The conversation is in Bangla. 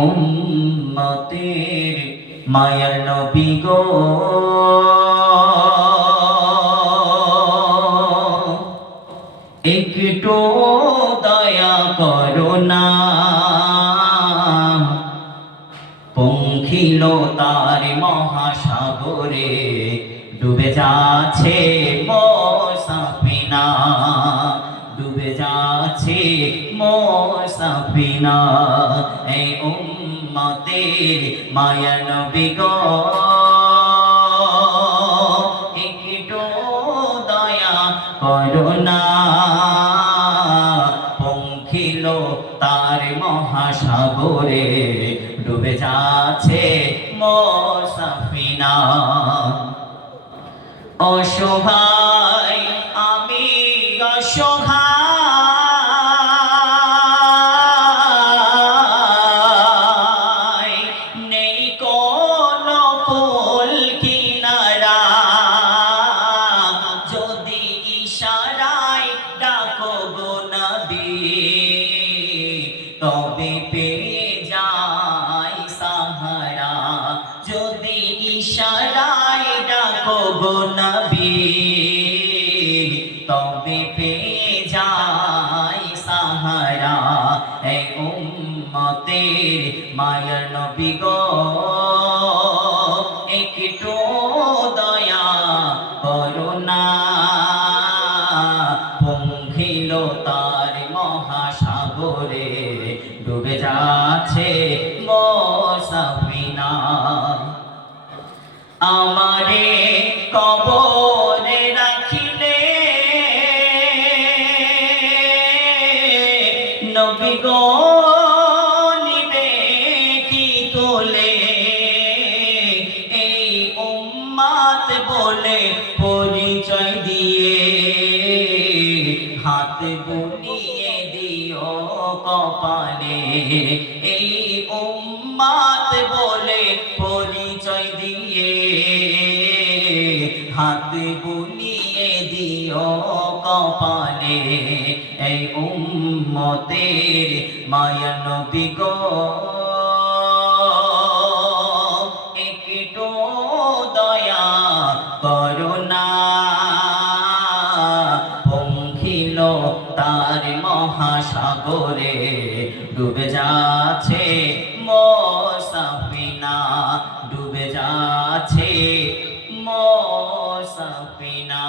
উম্মতের মায়ার নবী গো একটু দয়া করো না পঙ্খিল তার মহাসাগরে ডুবে যাচ্ছে মোসাফিনা ডুবে যাচ্ছে মোসাফিনা এই উম্মতের মায়া নবী গো একটু দয়া করো না পঙ্খিল তার মহাসাগরে ডুবে যাচ্ছে মোসাফিনা অসহায় আমি অসহায় নেই কোনো কুল কিনারা যদি ইশারায় ডাকো গো নবী তবে পেয়ে যাই সাহারা যদি ইশারায় ডাকো গো নবী তবে পেয়ে যাই সাহারা এই উম্মতের মায়ার নবী গো একটু দয়া করো না পঙ্খিল তার মহাসাগরে ডুবে যাচ্ছে মোসাফিনা আমারে কবরে রাখিলে নবী গো নিবে কি তোলে এই উম্মত বলে পরিচয় দিয়ে হাত বুলিয়ে দিও কপালে এই উম্মত বলে পরিচয় দিয়ে হাত বুলিয়ে দিও কপালে এই উম্মতের মায়া নবী গো একটু দয়া করো না পঙ্খিল তার মহাসাগরে ডুবে যাচ্ছে মোসাফিনা ডুবে যাচ্ছে মোসাফিনা।